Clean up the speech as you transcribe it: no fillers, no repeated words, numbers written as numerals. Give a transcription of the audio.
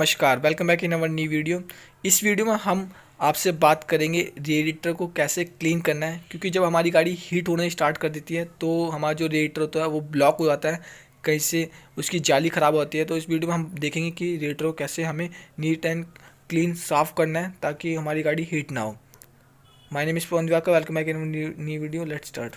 नमस्कार, welcome back in our new video. इस वीडियो में हम आपसे बात करेंगे रेडिएटर को कैसे क्लीन करना है, क्योंकि जब हमारी गाड़ी हीट होने स्टार्ट कर देती है तो हमारा जो रेडिएटर होता है वो ब्लॉक हो जाता है, कहीं से उसकी जाली ख़राब होती है। तो इस वीडियो में हम देखेंगे कि रेडिएटर को कैसे हमें नीट एंड क्लीन साफ़ करना है ताकि हमारी गाड़ी हीट ना हो। My name is Pawan Diwakar, welcome back in new video, let's start.